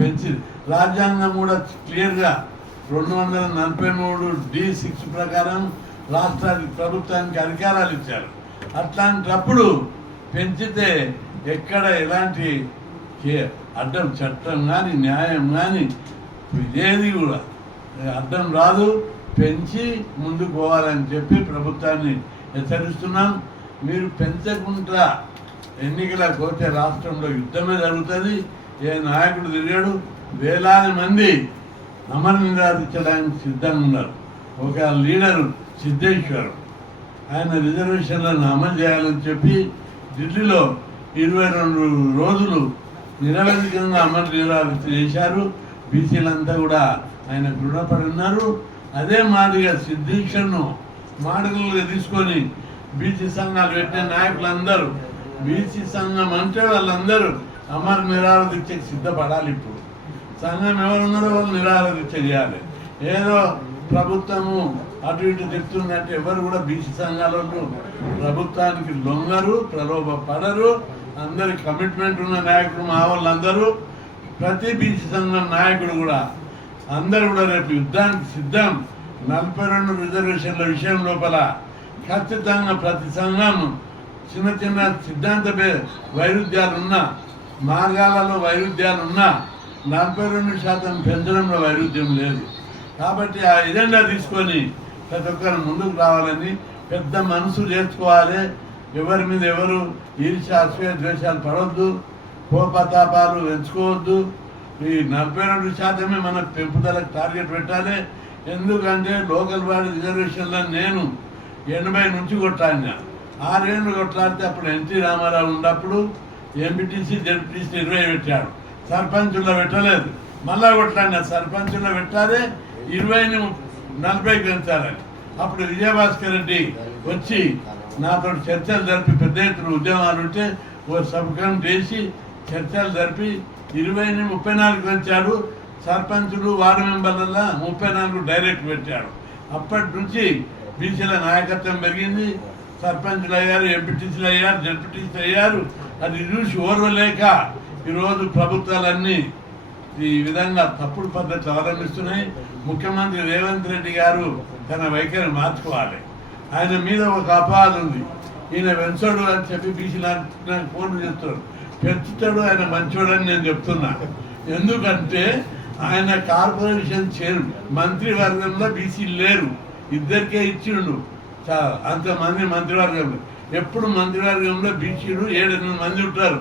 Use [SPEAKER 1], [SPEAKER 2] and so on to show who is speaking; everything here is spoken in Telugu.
[SPEAKER 1] పెంచి రాజ్యాంగం కూడా క్లియర్గా రెండు వందల నలభై మూడు డి సిక్స్ ప్రకారం రాష్ట్రానికి ప్రభుత్వానికి అధికారాలు ఇచ్చారు. అట్లాంటప్పుడు పెంచితే ఎక్కడ ఎలాంటి అడ్డం చట్టం కానీ న్యాయం కానీ ఏది కూడా. అడ్డం రాదు. పెంచి ముందుకు పోవాలని చెప్పి ప్రభుత్వాన్ని హెచ్చరిస్తున్నాం. మీరు పెంచకుండా ఎన్నికలకు పోతే రాష్ట్రంలో యుద్ధమే జరుగుతుంది. ఏ నాయకుడు తిరిగాడు? వేలాది మంది అమర నిరాధించడానికి సిద్ధంగా ఉన్నారు. ఒక లీడరు సిద్ధేశ్వరం. ఆయన రిజర్వేషన్లను అమలు చేయాలని చెప్పి ఢిల్లీలో ఇరవై రెండు రోజులు నిరవధికంగా అమలు నిరాధిత చేశారు. బీసీలంతా కూడా ఆయన రుణపడి ఉన్నారు. అదే మాదిరిగా సిద్ధేశ్వర్ను మాడలుగా తీసుకొని బీసీ సంఘాలు పెట్టిన నాయకులందరూ బీసీ సంఘం అంటే వాళ్ళందరూ అమర్ నిరాహార సిద్ధపడాలి ఇప్పుడు. సంఘం ఎవరున్నారో వాళ్ళు నిరాహార చేయాలి. ఏదో ప్రభుత్వము అటు ఇటు చెప్తుందంటే ఎవరు కూడా బీసీ సంఘాల ప్రభుత్వానికి లొంగరు ప్రలోభ పడరు అందరి కమిట్మెంట్ ఉన్న నాయకులు మా వాళ్ళందరూ ప్రతి బీసీ సంఘం నాయకుడు కూడా అందరూ కూడా రేపు యుద్ధానికి సిద్ధం. నలభై రెండు రిజర్వేషన్ల విషయం లోపల ఖచ్చితంగా ప్రతి సంఘం చిన్న చిన్న సిద్ధాంత భే- వైరుధ్యాలు ఉన్నా మార్గాలలో వైరుధ్యాలు ఉన్నా నలభై రెండు శాతం పెంచడంలో వైరుధ్యం లేదు. కాబట్టి ఆ ఎజెండా తీసుకొని ప్రతి ఒక్కరు ముందుకు రావాలని పెద్ద మనసు చేసుకోవాలి. ఎవరి మీద ఎవరు ఈర్ష అసూయ ద్వేషాలు పడవద్దు కోపతాపాలు ఎంచుకోవద్దు ఈ నలభై రెండు శాతమే మన పెంపుదలకు టార్గెట్ పెట్టాలి. ఎందుకంటే లోకల్ బాడీ రిజర్వేషన్లో నేను ఎనభై నుంచి కొట్టాను. ఆరేళ్ళు కొట్లాడితే అప్పుడు ఎన్టీ రామారావు ఉన్నప్పుడు ఎంపీటీసీ జడ్పీటీసీ ఇరవై పెట్టాడు సర్పంచుల్లో పెట్టలేదు. మళ్ళా కొట్లాడిన సర్పంచుల్లో పెట్టాలి ఇరవైని నలభైకి పెంచాలని అప్పుడు విజయభాస్కర్ రెడ్డి వచ్చి నాతో చర్చలు జరిపి పెద్ద ఎత్తున ఉద్యమాలు ఉంటే ఓ సబ్ చేసి చర్చలు జరిపి ఇరవైని ముప్పై నాలుగు పెంచాడు సర్పంచులు వార్డు మెంబర్లలో ముప్పై నాలుగు డైరెక్ట్ పెట్టాడు అప్పటి నుంచి బీసీల నాయకత్వం పెరిగింది. సర్పంచ్లు అయ్యారు ఎంపీటీసీలు అయ్యారు జడ్పీటీసీలు అయ్యారు అది చూసి ఓర్వలేక ఈరోజు ప్రభుత్వాలన్నీ ఈ విధంగా తప్పుడు పద్ధతులు అవలంబిస్తున్నాయి. ముఖ్యమంత్రి రేవంత్ రెడ్డి గారు తన వైఖరి మార్చుకోవాలి. ఆయన మీద ఒక అపవాదం ఉంది. ఈయన వెంచోడు అని చెప్పి బీసీలు నాకు ఫోన్ చేస్తాడు పెంచుతాడు ఆయన మంచోడు అని నేను చెప్తున్నా. ఎందుకంటే ఆయన కార్పొరేషన్ చైర్మన్ మంత్రివర్గంలో బీసీ లేరు. ఇద్దరికే ఇచ్చిండు. అంత మంది మంత్రివర్గంలో. ఎప్పుడు మంత్రివర్గంలో బీసీలు ఏడెనిమిది మంది ఉంటారు.